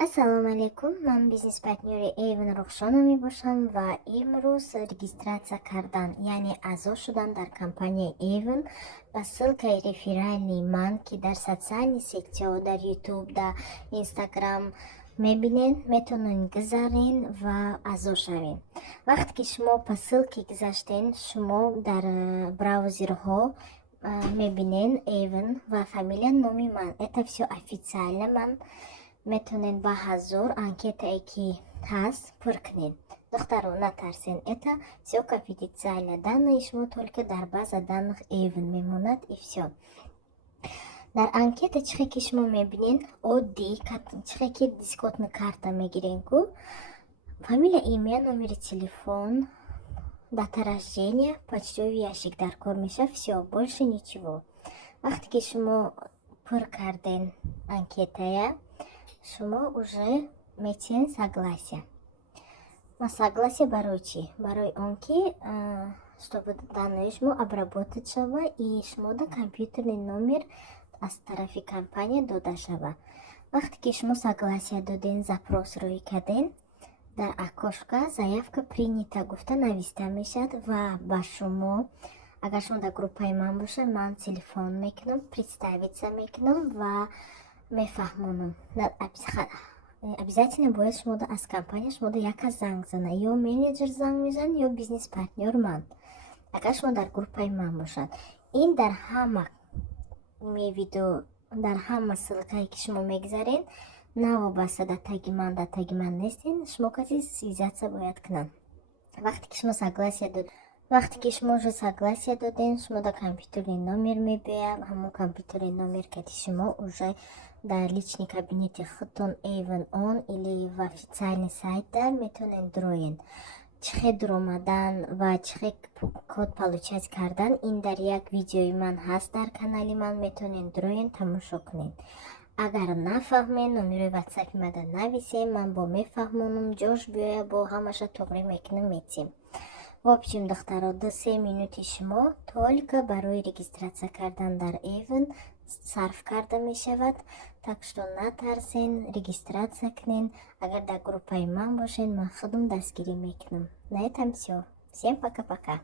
Ассалому алейкум, ман бизнес-партнёри Эйвен Рухшона мебошам ва имрӯз регистратсия кардан, яъне аъзо шудан дар компанияи Эйвен ба ссилкаи рефералии ман, ки дар социални сетиҳо, дар YouTube, дар Instagram мебинен, метавонен гузарен ва аъзо шавен. Вақте ки шумо ба ссилка гузаштен, шумо дар браузерҳо мебинен Эйвен ва фамилия номи ман. Это всё официально, ман метавонен ба ҳазур анкетае ки ҳаст пур кунен. Духтаро натарсен, это всё конфиденциально. Данные шумо только дар база данных Эйвен мемонад и всё. Дар анкета чихе ки шумо мебинен оддӣ, чихе ки дискотна карта мегирен ку, фамилия, имя, номери телефон, дата рождения, почтовый ящик дар кор мешавад, всё, больше ничего. Вақте ки шумо пур карден анкетая, шумо уже метиҳен согласие. Ва согласие барои чӣ? Барои он ки чтобы данные шумо обработать шава и шумо да компьютерный номер аз тарафи компания дода шава. Вақте ки шумо согласие доден, запрос рӯй карден, дар окошка заявка принята гуфта нависта мешавад ва ба шумо, агар шумо дар группаи ман бошед, ман телефон мекунам, представиться мекунам ва мефаҳмонам. Обязательно бояд шумо да аз компания шумо да яка занг зана, ё менеҷер занг мезанад, ё бизнес-партнёр ман, агар шумо дар группаи ман бошад. Ин дар ҳама видео, дар ҳама ссилкае ки шумо мегузарен, навобаста да таги ман, да таги ман нестен, шумо каси связаться бояд кунанд. Вақте ки шумо согласие доден, шумо да компьютерный номер мебияд, ҳамон компьютерный номер ки шумо уже дар лични кабинети худтон Эйвен он или в официальный сайт дар метавонен дроен. Чихе дромадан ва чихе код получать кардан, ин дар як видеои ман ҳаст дар канали ман, метавонен дроен тамошо кунен. Агар нафаҳмен, номерои ватсапи мада нависем, ман бо мефаҳмонам, ҷош биёя, бо ҳамаша тоғри мекунам, метиҳем. В общем, духтаро, 2-3 минути шумо только барои регистратсия кардан дар Эйвен сарф карда мешавад, так что натарсен, регистрация кунен. Агар дар группаи ман бошен, ман худам дастгирӣ мекунам. На этом всё. Всем пока-пока.